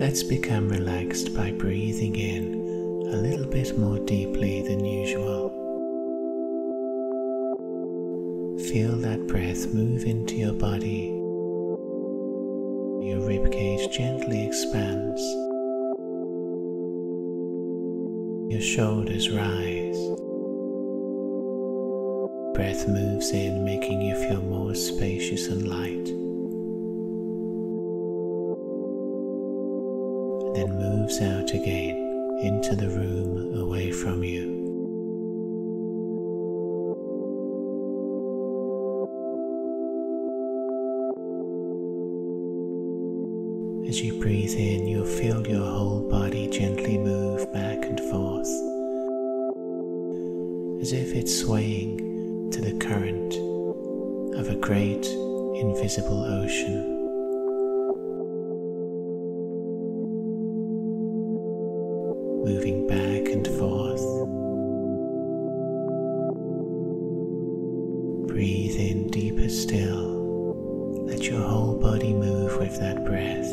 Let's become relaxed by breathing in a little bit more deeply than usual. Feel that breath move into your body. Your ribcage gently expands. Your shoulders rise. Breath moves in, making you feel more spacious and light. And then moves out again into the room away from you. As you breathe in, you'll feel your whole body gently move back and forth, as if it's swaying to the current of a great invisible ocean. Moving back and forth. Breathe in deeper still. Let your whole body move with that breath.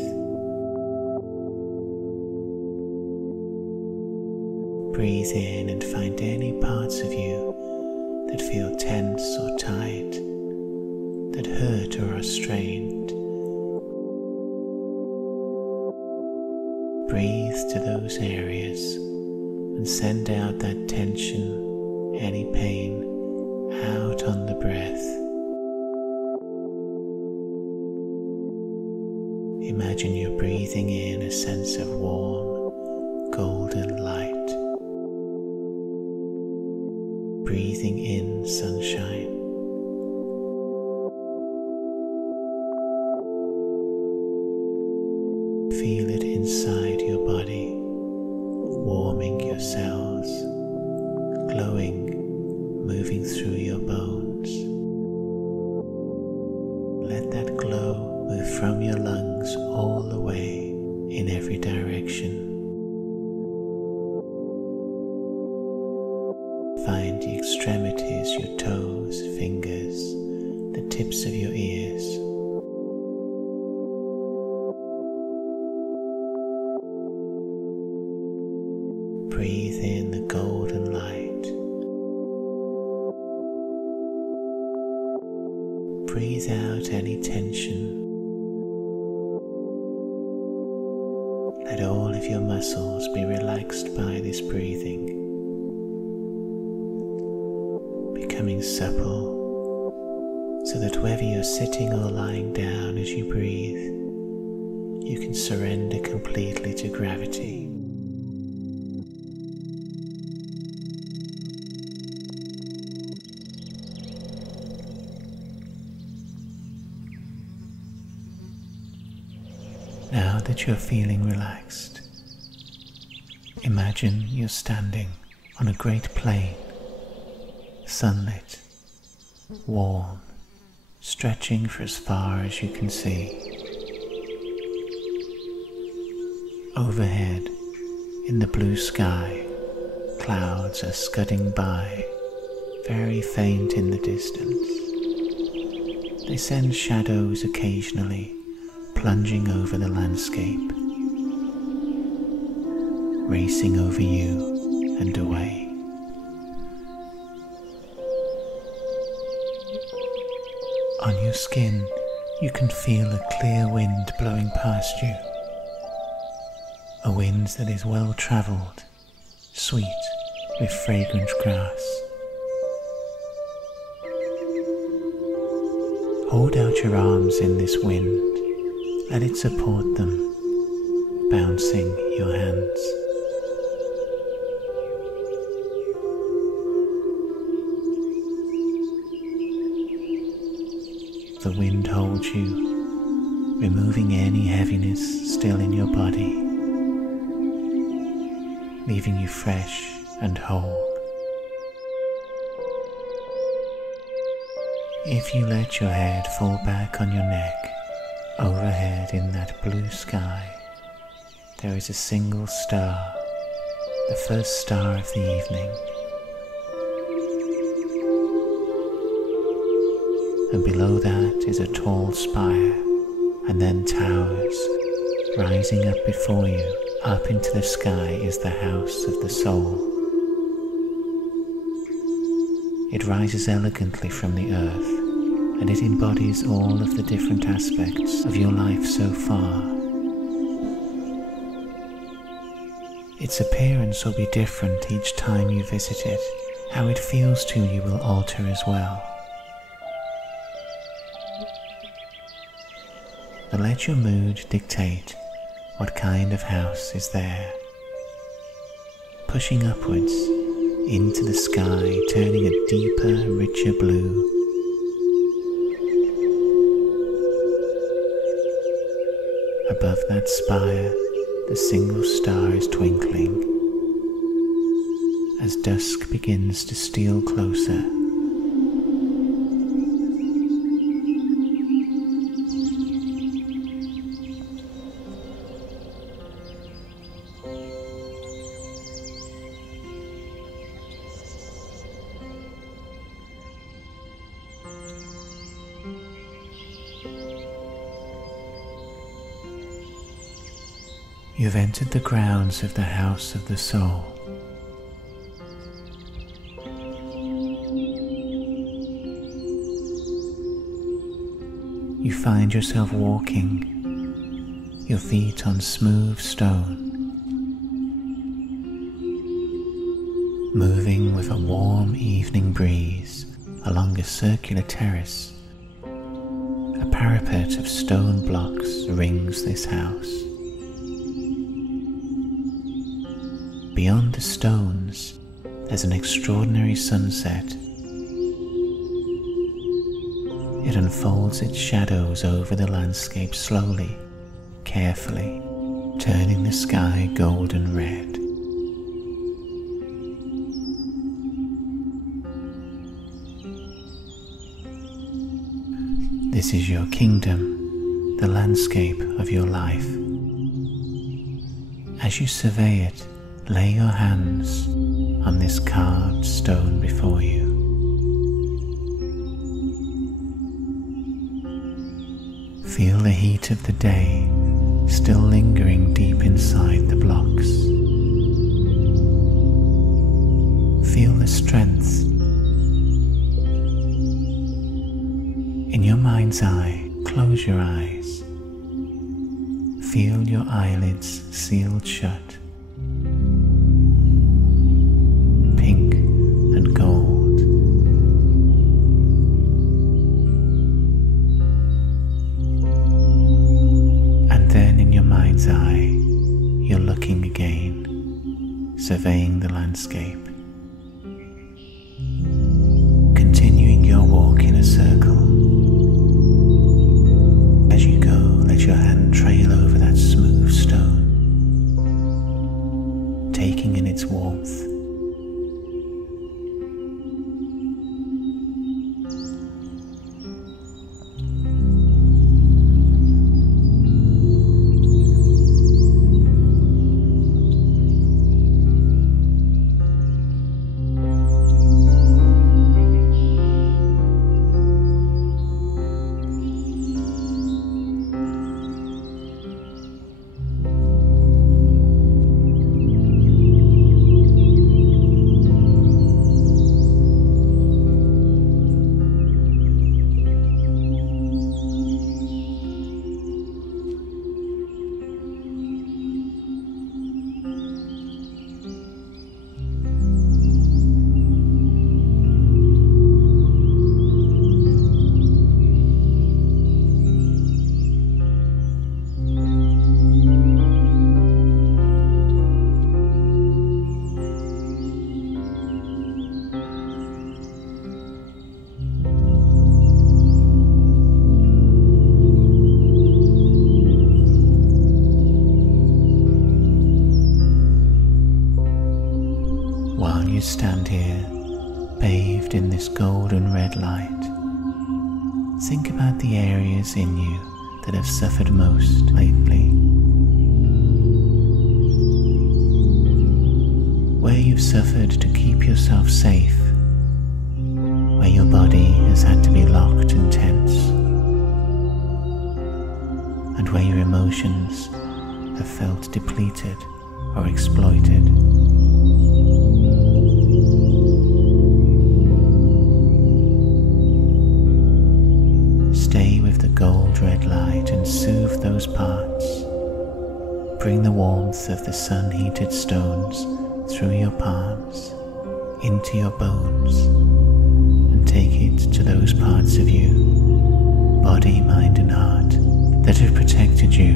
Breathe in and find any parts of you that feel tense or tight, that hurt or are strained. Breathe to those areas and send out that tension, any pain, out on the breath. Imagine you're breathing in a sense of warm, golden light. Breathing in sunshine. Feel it inside your body, warming your cells, glowing, moving through your bones. Let that glow move from your lungs all the way in every direction. Find the extremities, your toes, fingers, the tips of your ears. Breathe in the golden light. Breathe out any tension. Let all of your muscles be relaxed by this breathing. Becoming supple, so that whether you're sitting or lying down as you breathe, you can surrender completely to gravity. Now that you're feeling relaxed, imagine you're standing on a great plain, sunlit, warm, stretching for as far as you can see. Overhead, in the blue sky, clouds are scudding by, very faint in the distance. They send shadows occasionally, plunging over the landscape, racing over you and away. On your skin, you can feel a clear wind blowing past you, a wind that is well travelled, sweet with fragrant grass. Hold out your arms in this wind, let it support them, bouncing your hands. The wind holds you, removing any heaviness still in your body, leaving you fresh and whole. If you let your head fall back on your neck, overhead in that blue sky, there is a single star, the first star of the evening. And below that is a tall spire, and then towers, Rising up before you, up into the sky, is the house of the soul. It rises elegantly from the earth, and it embodies all of the different aspects of your life so far. Its appearance will be different each time you visit it. How it feels to you will alter as well. But let your mood dictate what kind of house is there. Pushing upwards into the sky, turning a deeper, richer blue. Above that spire, the single star is twinkling. As dusk begins to steal closer, you've entered the grounds of the house of the soul. You find yourself walking, your feet on smooth stone, moving with a warm evening breeze along a circular terrace. A parapet of stone blocks rings this house. Beyond the stones, there's an extraordinary sunset. It unfolds its shadows over the landscape slowly, carefully, turning the sky golden red. This is your kingdom, the landscape of your life. As you survey it, lay your hands on this carved stone before you. Feel the heat of the day still lingering deep inside the blocks. Feel the strength. In your mind's eye, close your eyes. Feel your eyelids sealed shut. Pink and gold. And then in your mind's eye, you're looking again, surveying the landscape. Continuing your walk in a circle. As you go, let your hand trail over that smooth stone, taking in its warmth. While you stand here, bathed in this golden red light, think about the areas in you that have suffered most lately. Where you've suffered to keep yourself safe, where your body has had to be locked and tense, and where your emotions have felt depleted or exploited. Stay with the gold red light and soothe those parts. Bring the warmth of the sun-heated stones through your palms, into your bones, and take it to those parts of you, body, mind and heart, that have protected you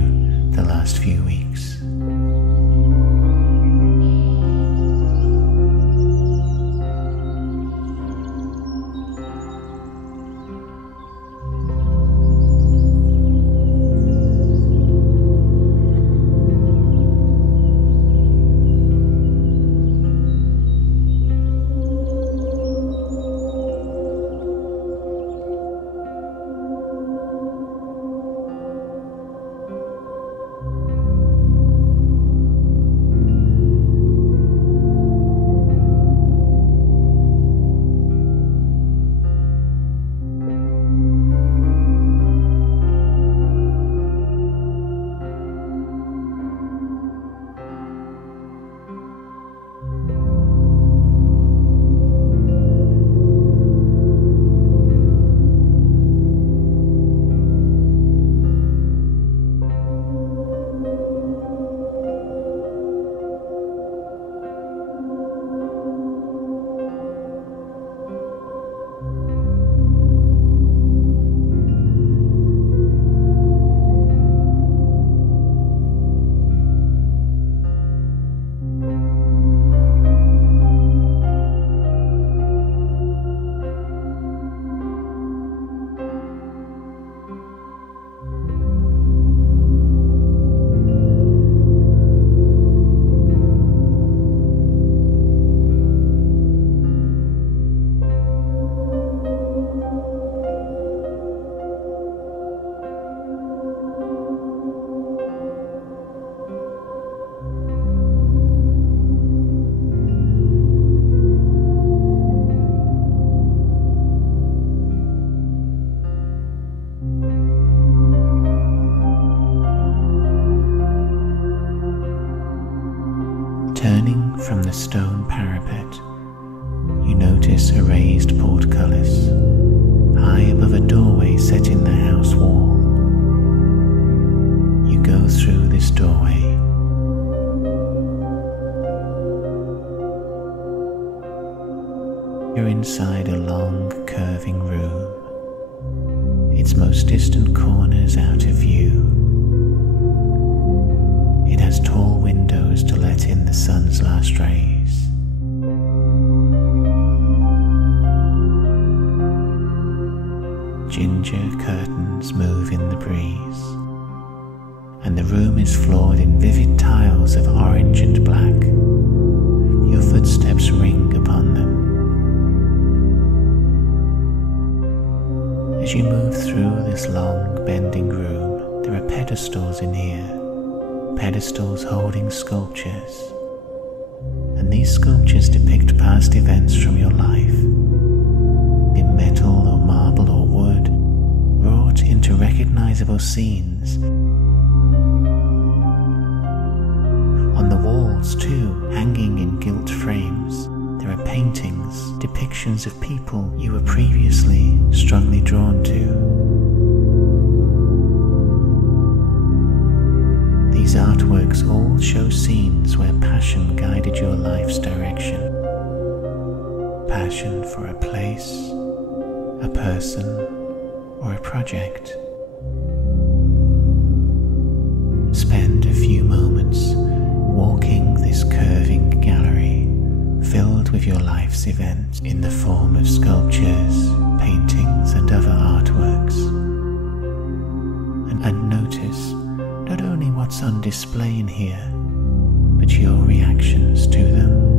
the last few weeks. Turning from the stone parapet, you notice a raised portcullis high above a doorway set in the house wall. You go through this doorway. You're inside a long, curving room, its most distant corners out of view. It has tall windows to let in the sun's last rays. Ginger curtains move in the breeze, and the room is floored in vivid tiles of orange and black. Your footsteps ring upon them. As you move through this long, bending room, there are pedestals in here. Pedestals holding sculptures, and these sculptures depict past events from your life, in metal or marble or wood, wrought into recognizable scenes. On the walls too, hanging in gilt frames, there are paintings, depictions of people you were previously strongly drawn to. These artworks all show scenes where passion guided your life's direction. Passion for a place, a person, or a project. Spend a few moments walking this curving gallery filled with your life's events in the form of sculptures, paintings, and other artworks. And notice not only what's on display in here, but your reactions to them.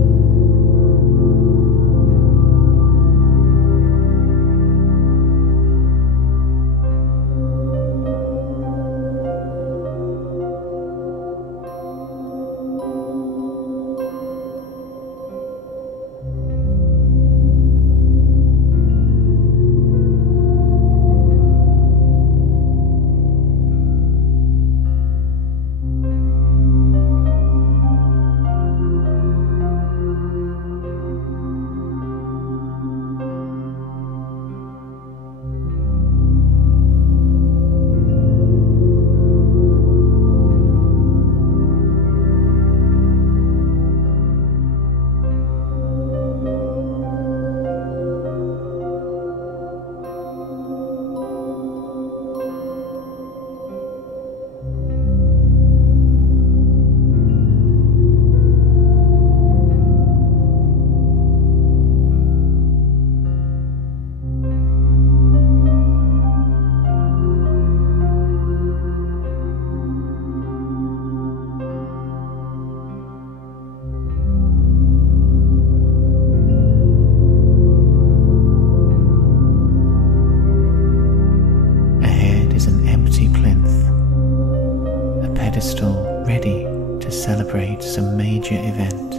some major event,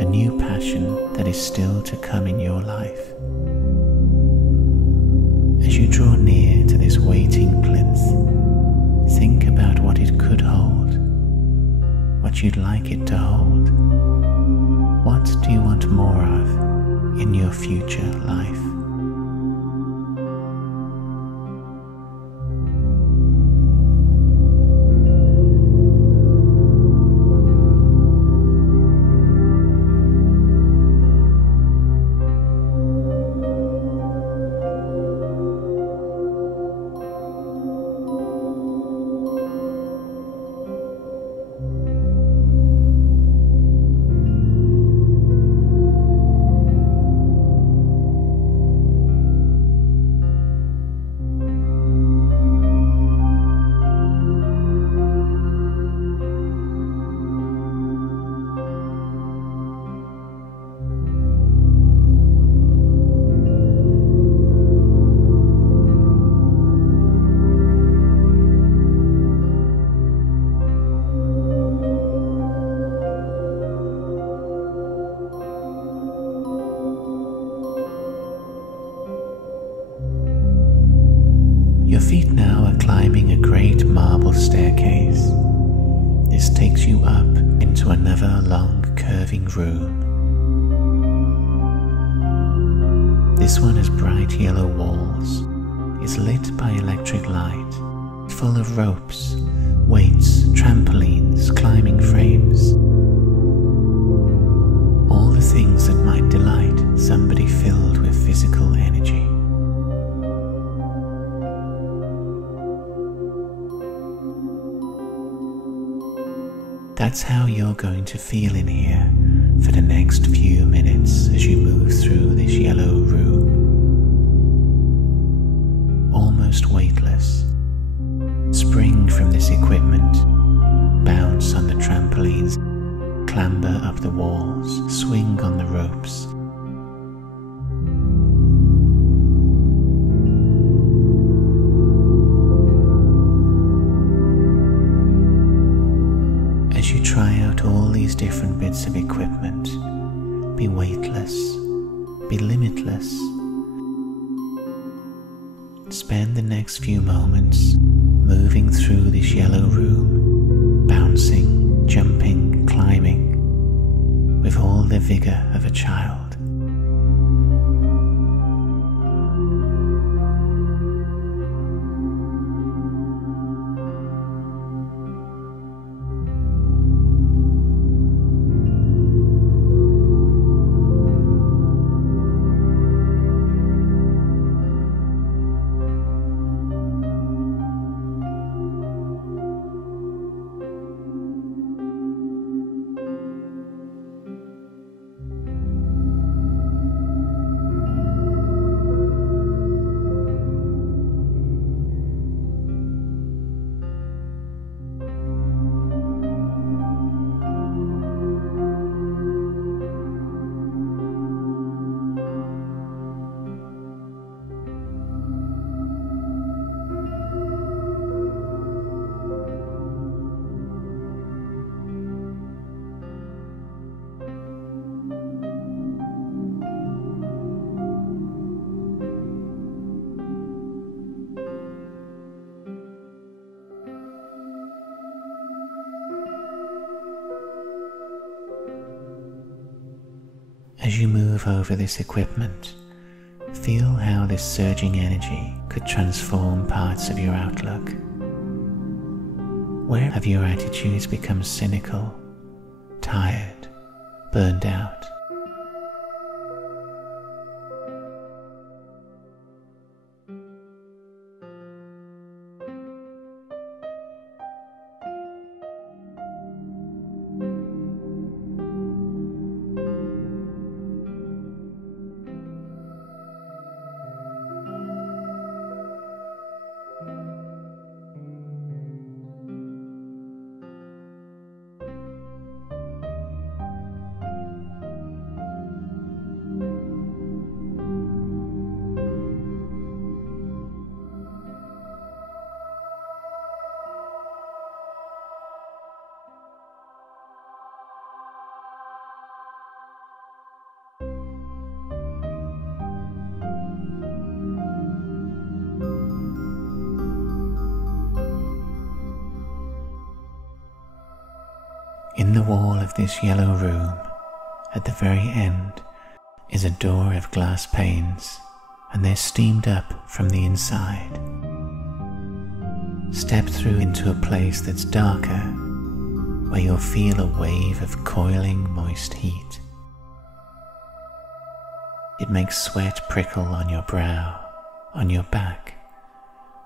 a new passion that is still to come in your life. As you draw near to this waiting plinth, think about what it could hold, what you'd like it to hold. What do you want more of in your future life? Your feet now are climbing a great marble staircase. This takes you up into another long curving room. This one has bright yellow walls, is lit by electric light, full of ropes, weights, trampolines, climbing frames. All the things that might delight somebody filled with physical energy. That's how you're going to feel in here for the next few minutes as you move through this yellow room. Almost weightless. Spring from this equipment, bounce on the trampolines, clamber up the walls, swing on the ropes. As you try out all these different bits of equipment, be weightless, be limitless. Spend the next few moments moving through this yellow room, bouncing, jumping, climbing, with all the vigor of a child. As you move over this equipment, feel how this surging energy could transform parts of your outlook. Where have your attitudes become cynical, tired, burned out? wall of this yellow room, at the very end, is a door of glass panes, and they're steamed up from the inside. Step through into a place that's darker, where you'll feel a wave of coiling moist heat. It makes sweat prickle on your brow, on your back.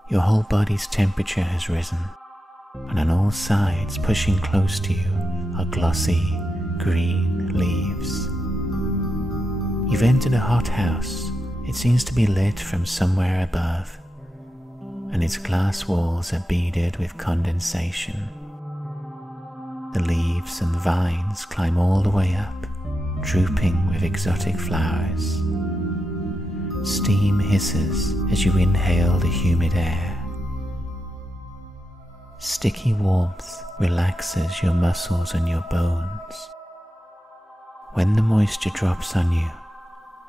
Your whole body's temperature has risen, and on all sides, pushing close to you, are glossy green leaves. You've entered a hothouse. It seems to be lit from somewhere above, and its glass walls are beaded with condensation. The leaves and vines climb all the way up, drooping with exotic flowers. Steam hisses as you inhale the humid air. Sticky warmth relaxes your muscles and your bones. When the moisture drops on you,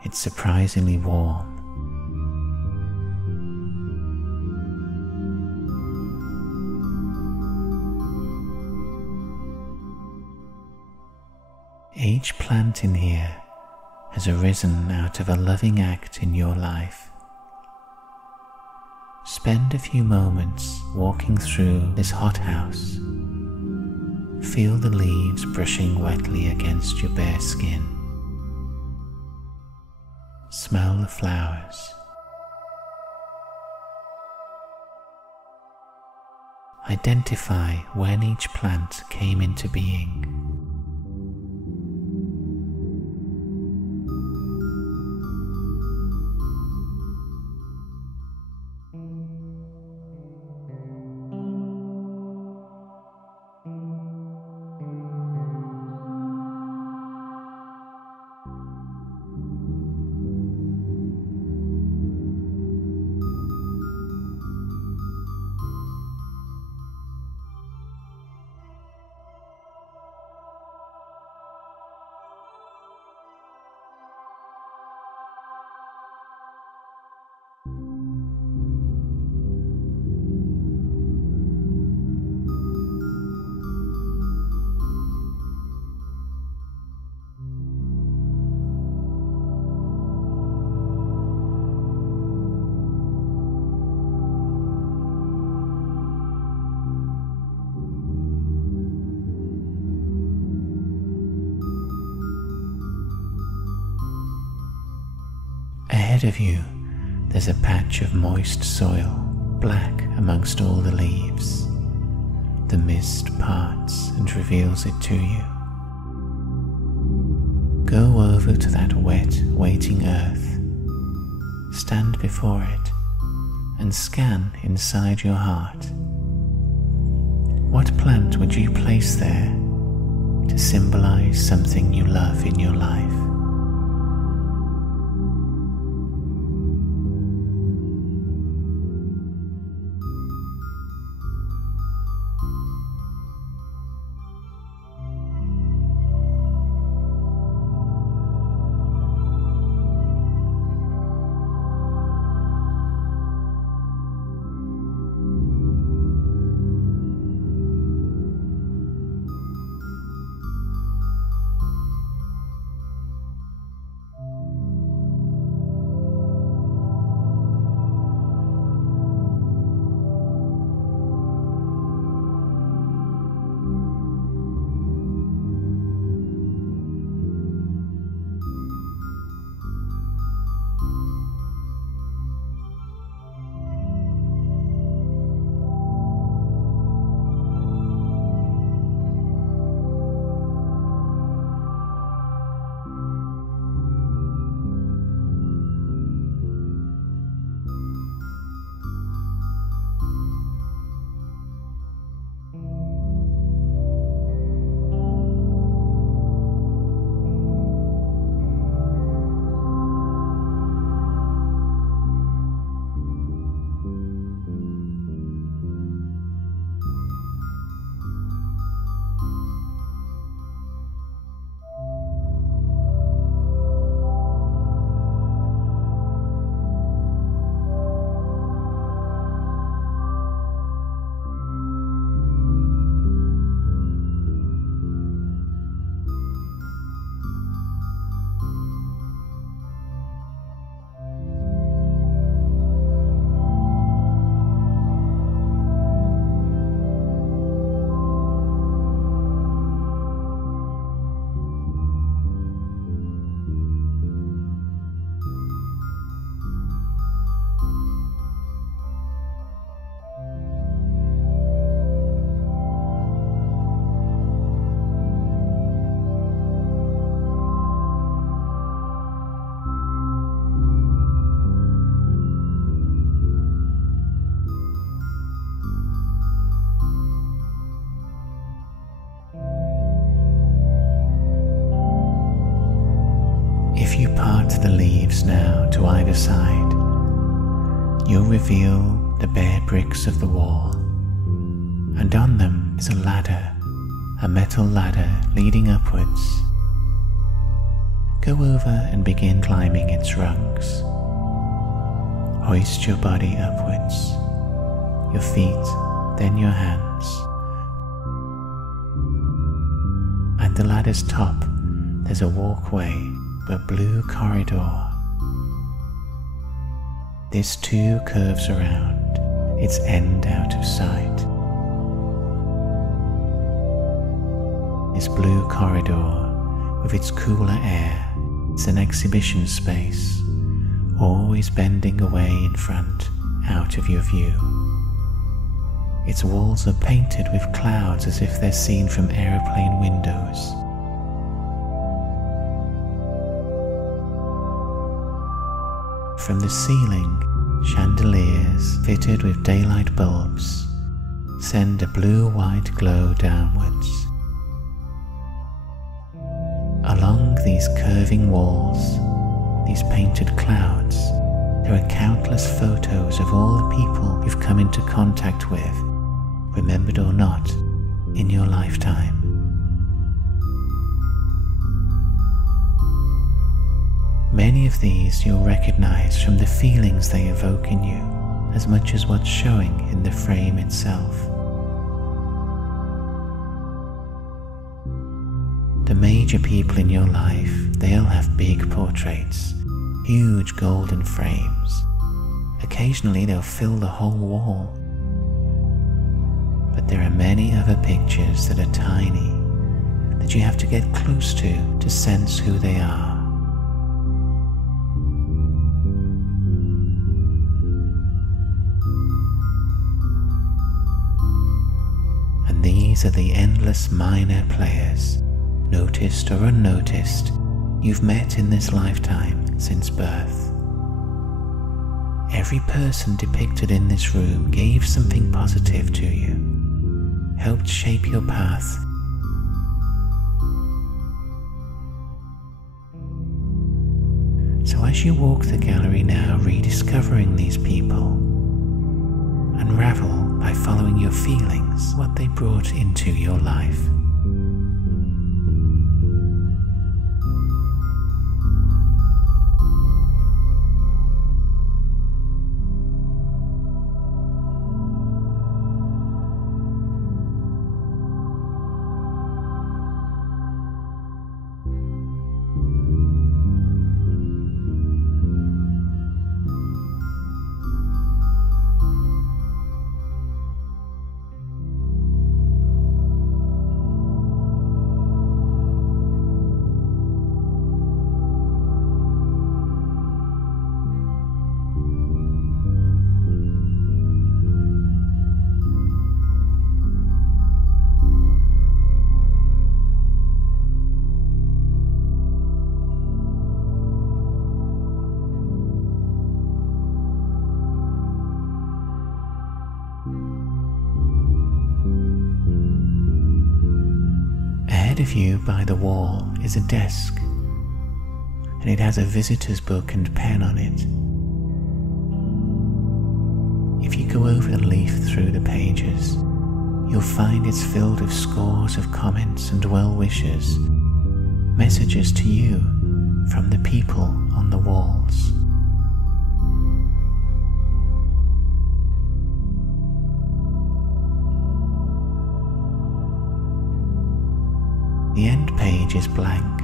it's surprisingly warm. Each plant in here has arisen out of a loving act in your life. Spend a few moments walking through this hothouse. Feel the leaves brushing wetly against your bare skin. Smell the flowers. Identify when each plant came into being. Ahead of you, there's a patch of moist soil, black amongst all the leaves. The mist parts and reveals it to you. Go over to that wet, waiting earth. Stand before it and scan inside your heart. What plant would you place there to symbolize something you love in your life? part the leaves now to either side, you'll reveal the bare bricks of the wall, and on them is a ladder, a metal ladder leading upwards. Go over and begin climbing its rungs. Hoist your body upwards, your feet, then your hands. At the ladder's top, there's a walkway, a blue corridor. This too curves around, its end out of sight. This blue corridor, with its cooler air, is an exhibition space, always bending away in front, out of your view. Its walls are painted with clouds as if they're seen from aeroplane windows. From the ceiling, chandeliers fitted with daylight bulbs send a blue-white glow downwards. Along these curving walls, these painted clouds, there are countless photos of all the people you've come into contact with, remembered or not, in your lifetime. Many of these you'll recognize from the feelings they evoke in you, as much as what's showing in the frame itself. The major people in your life, they'll have big portraits, huge golden frames. Occasionally they'll fill the whole wall. But there are many other pictures that are tiny, that you have to get close to sense who they are. And these are the endless minor players, noticed or unnoticed, you've met in this lifetime since birth. Every person depicted in this room gave something positive to you, helped shape your path. So as you walk the gallery now, rediscovering these people, unravel by following your feelings what they brought into your life. Ahead of you by the wall is a desk, and it has a visitor's book and pen on it. If you go over and leaf through the pages, you'll find it's filled with scores of comments and well-wishes, messages to you from the people on the walls. The end page is blank,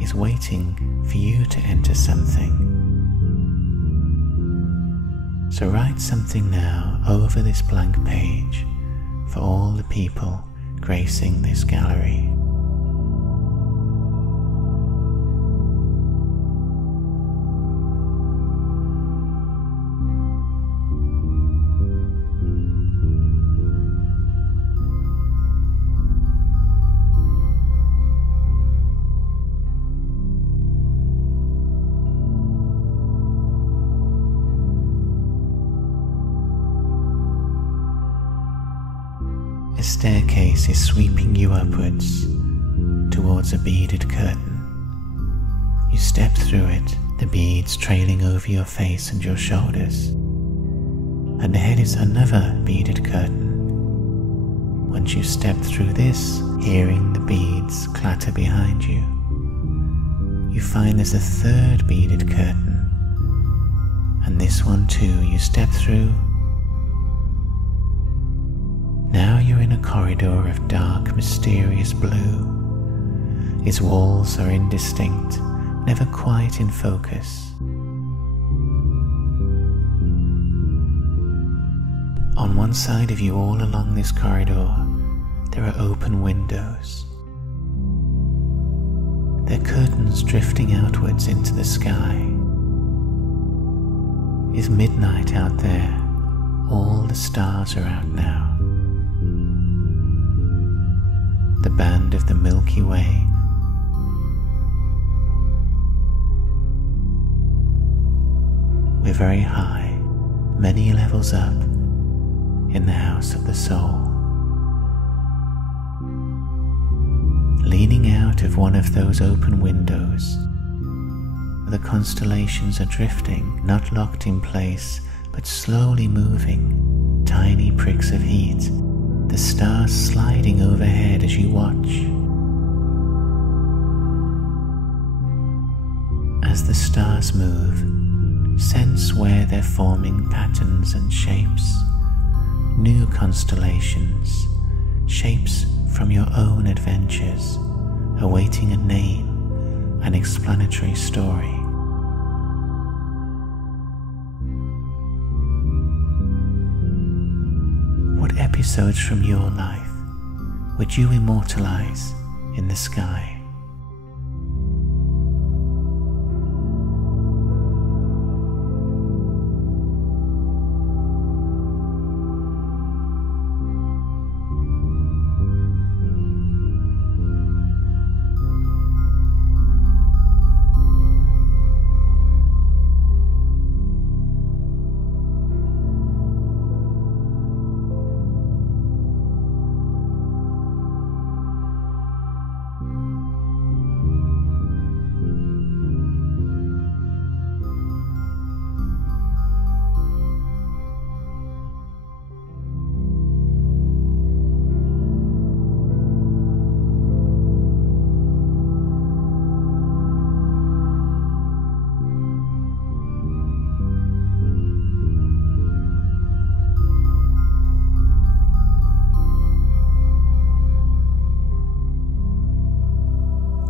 is waiting for you to enter something. So write something now over this blank page for all the people gracing this gallery. A staircase is sweeping you upwards towards a beaded curtain. You step through it, the beads trailing over your face and your shoulders. And ahead is another beaded curtain. Once you step through this, hearing the beads clatter behind you, you find there's a third beaded curtain. And this one too you step through. Now you're in a corridor of dark, mysterious blue. Its walls are indistinct, never quite in focus. On one side of you, all along this corridor, there are open windows. Their curtains drifting outwards into the sky. Is midnight out there? All the stars are out now. The band of the Milky Way. We're very high, many levels up, in the house of the soul. Leaning out of one of those open windows, the constellations are drifting, not locked in place, but slowly moving, tiny pricks of heat, the stars sliding overhead as you watch. As the stars move, sense where they're forming patterns and shapes, new constellations, shapes from your own adventures, awaiting a name, an explanatory story. What episodes from your life would you immortalize in the sky?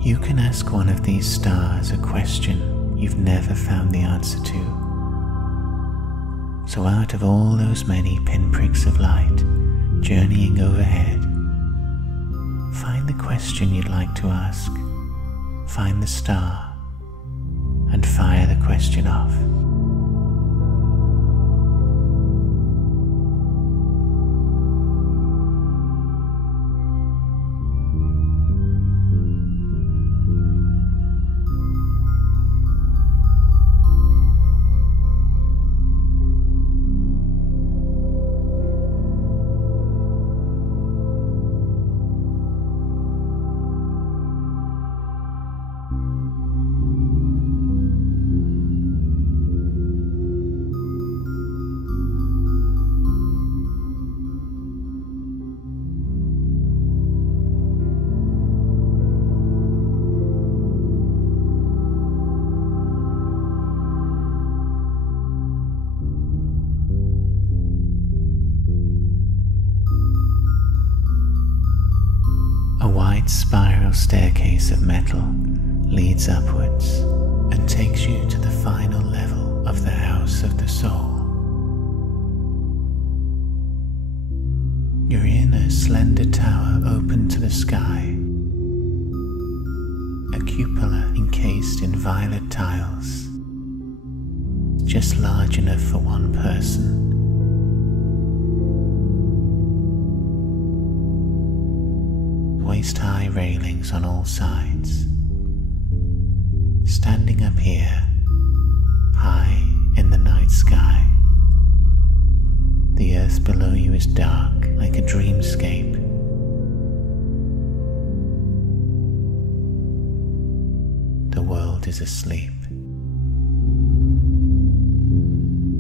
You can ask one of these stars a question you've never found the answer to. So out of all those many pinpricks of light journeying overhead, find the question you'd like to ask, find the star, and fire the question off. Spiral staircase of metal leads upwards and takes you to the final level of the house of the soul. You're in a slender tower open to the sky, a cupola encased in violet tiles, just large enough for one person. Waist-high railings on all sides. Standing up here, high in the night sky, the earth below you is dark like a dreamscape. the world is asleep.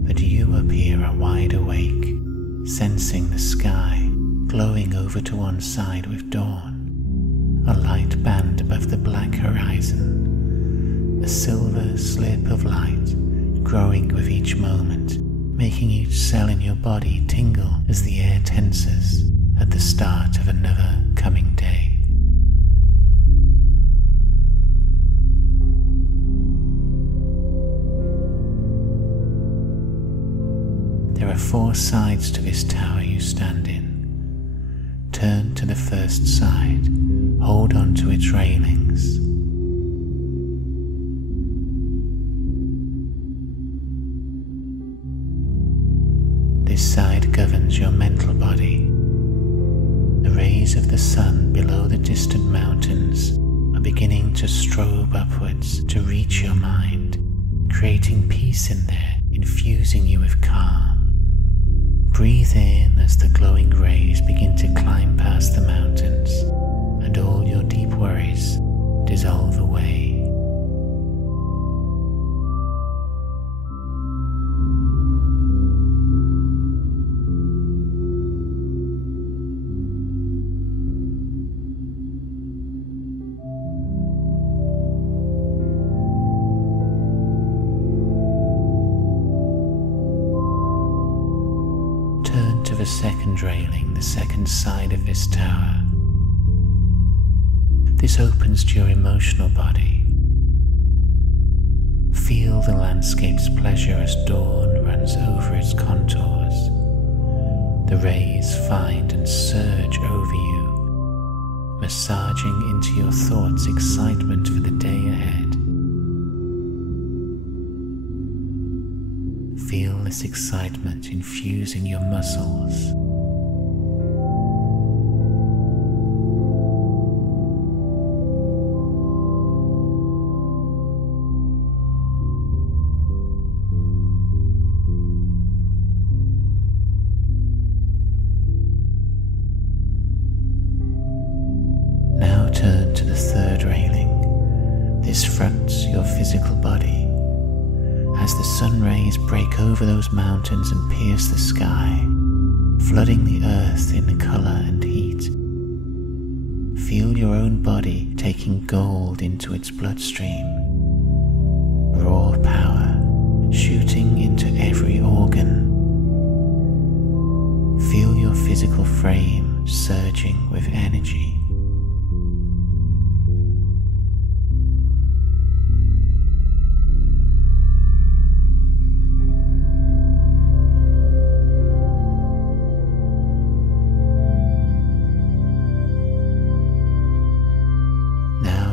But you up here are wide awake, sensing the sky glowing over to one side with dawn, a light band above the black horizon, a silver slip of light growing with each moment, making each cell in your body tingle as the air tenses at the start of another coming day. There are 4 sides to this tower you stand in. Turn to the first side, hold on to its railings. This side governs your mental body. The rays of the sun below the distant mountains are beginning to strobe upwards to reach your mind, creating peace in there, infusing you with calm. Breathe in as the glowing rays begin to climb past the mountains, and all your deep worries dissolve away. The second railing, the second side of this tower. This opens to your emotional body. Feel the landscape's pleasure as dawn runs over its contours. The rays find and surge over you, massaging into your thoughts excitement for the day ahead. Feel this excitement infusing your muscles. Now turn to the third railing. This fronts your physical body. As the sun rays break over those mountains and pierce the sky, flooding the earth in colour and heat, feel your own body taking gold into its bloodstream. Raw power shooting into every organ. Feel your physical frame surging with energy.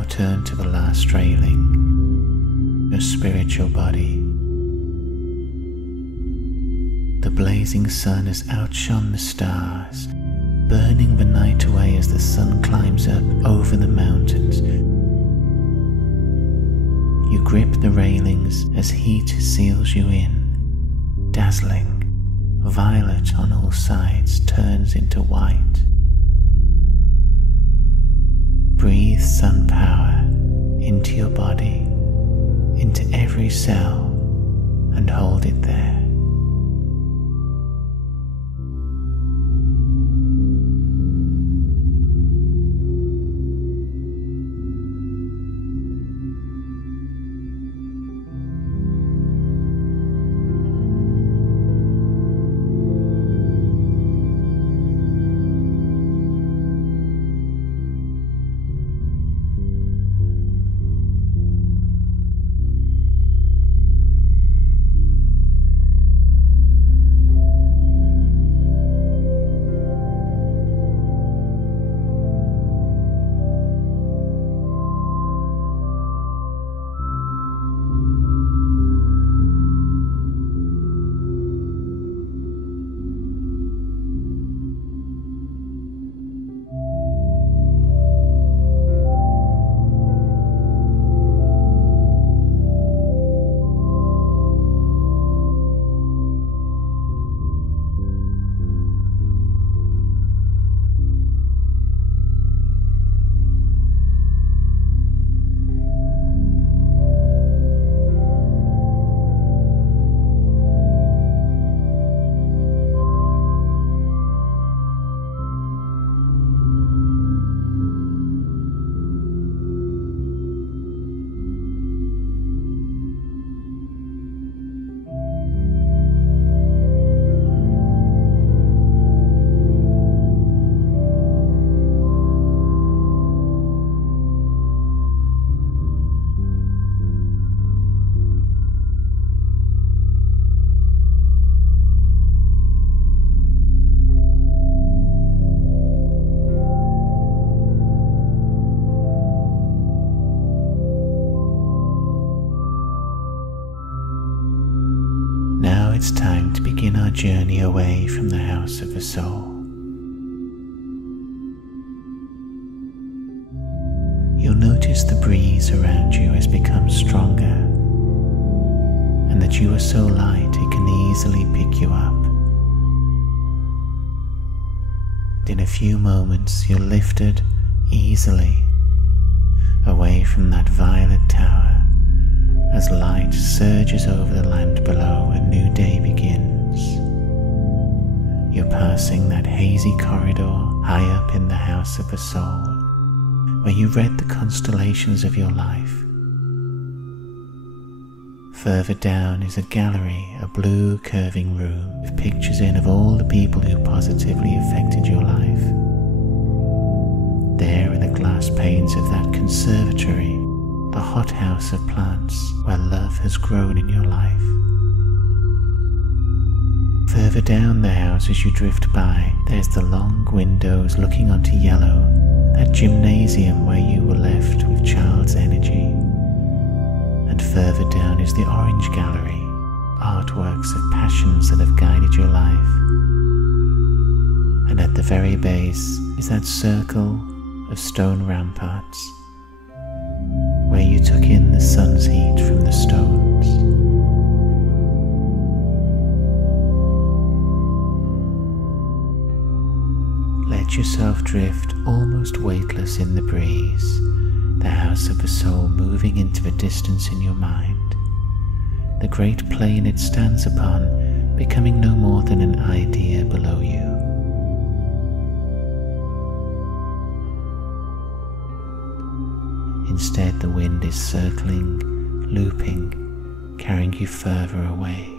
Turn to the last railing, your spiritual body. The blazing sun has outshone the stars, burning the night away as the sun climbs up over the mountains. You grip the railings as heat seals you in. Dazzling, violet on all sides turns into white. Breathe sun power into your body, into every cell, and hold it there. it's time to begin our journey away from the house of the soul. You'll notice the breeze around you has become stronger, and that you are so light it can easily pick you up. And in a few moments you're lifted easily away from that violet tower as light surges over the land below. A new day begins. You're passing that hazy corridor high up in the house of the soul, where you read the constellations of your life. Further down is a gallery, a blue curving room with pictures in of all the people who positively affected your life. There are the glass panes of that conservatory, the hothouse of plants where love has grown in your life. Further down the house as you drift by, there's the long windows looking onto yellow, that gymnasium where you were left with child's energy. And further down is the orange gallery, artworks of passions that have guided your life. And at the very base is that circle of stone ramparts, where you took in the sun's heat from the stones. Let yourself drift almost weightless in the breeze, the house of the soul moving into the distance in your mind, the great plain it stands upon becoming no more than an idea below you. Instead, the wind is circling, looping, carrying you further away.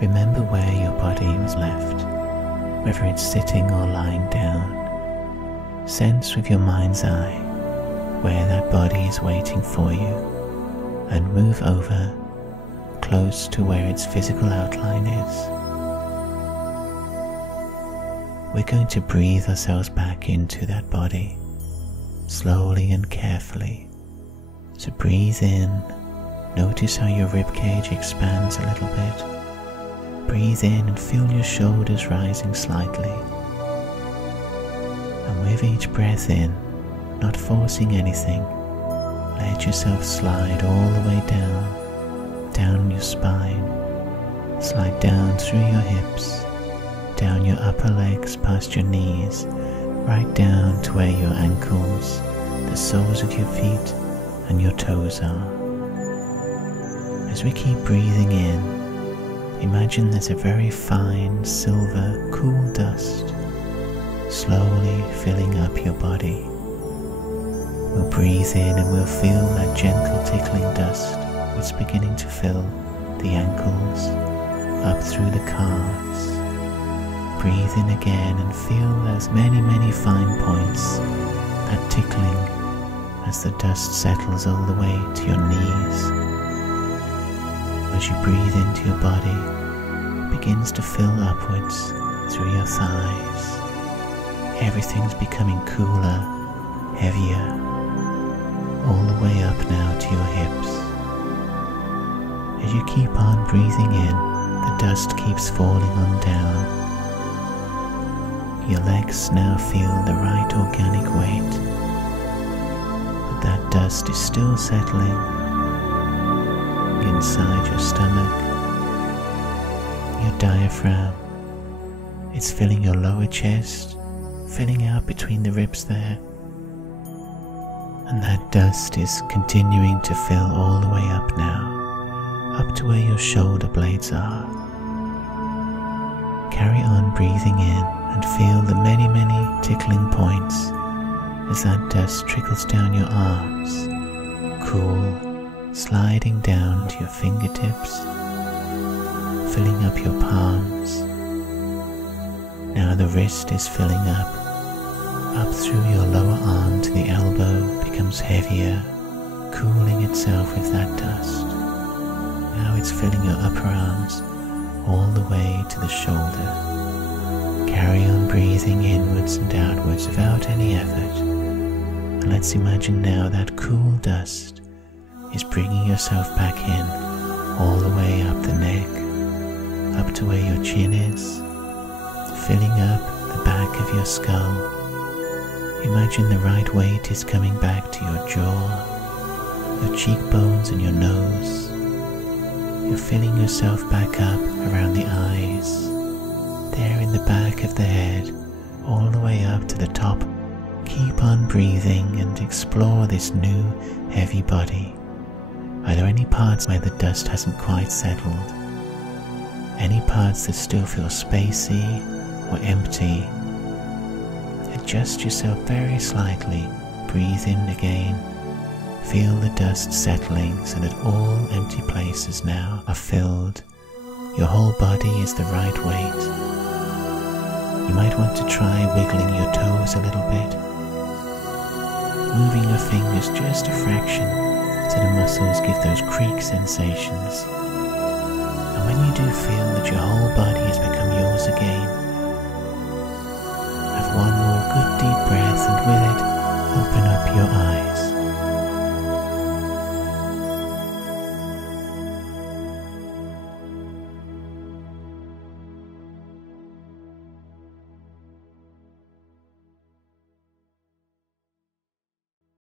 Remember where your body was left, whether it's sitting or lying down. Sense with your mind's eye where that body is waiting for you, and move over close to where its physical outline is. We're going to breathe ourselves back into that body, slowly and carefully. So breathe in, notice how your ribcage expands a little bit. Breathe in and feel your shoulders rising slightly. And with each breath in, not forcing anything, let yourself slide all the way down your spine. Slide down through your hips, down your upper legs past your knees, right down to where your ankles, the soles of your feet and your toes are. As we keep breathing in, imagine there's a very fine, silver, cool dust slowly filling up your body. We'll breathe in and we'll feel that gentle tickling dust. It's beginning to fill the ankles, up through the calves. Breathe in again and feel those many, many fine points, that tickling as the dust settles all the way to your knees. As you breathe into your body, it begins to fill upwards through your thighs. Everything's becoming cooler, heavier, all the way up now to your hips. As you keep on breathing in, the dust keeps falling on down. Your legs now feel the right organic weight, but that dust is still settling inside your stomach, your diaphragm. It's filling your lower chest, filling out between the ribs there. And that dust is continuing to fill all the way up now, up to where your shoulder blades are. Carry on breathing in and feel the many, many tickling points as that dust trickles down your arms, cool, sliding down to your fingertips, filling up your palms. Now the wrist is filling up through your lower arm to the elbow, becomes heavier, cooling itself with that dust. Now it's filling your upper arms all the way to the shoulder. Carry on breathing inwards and outwards without any effort. And let's imagine now that cool dust is bringing yourself back in all the way up the neck, up to where your chin is, filling up the back of your skull. Imagine the right weight is coming back to your jaw, your cheekbones and your nose. You're filling yourself back up around the eyes, there in the back of the head, all the way up to the top. Keep on breathing and explore this new heavy body. Are there any parts where the dust hasn't quite settled? Any parts that still feel spacey or empty? Adjust yourself very slightly. Breathe in again. Feel the dust settling so that all empty places now are filled. Your whole body is the right weight. You might want to try wiggling your toes a little bit, moving your fingers just a fraction so the muscles give those creak sensations. And when you do feel that your whole body has become yours again, have one more good deep breath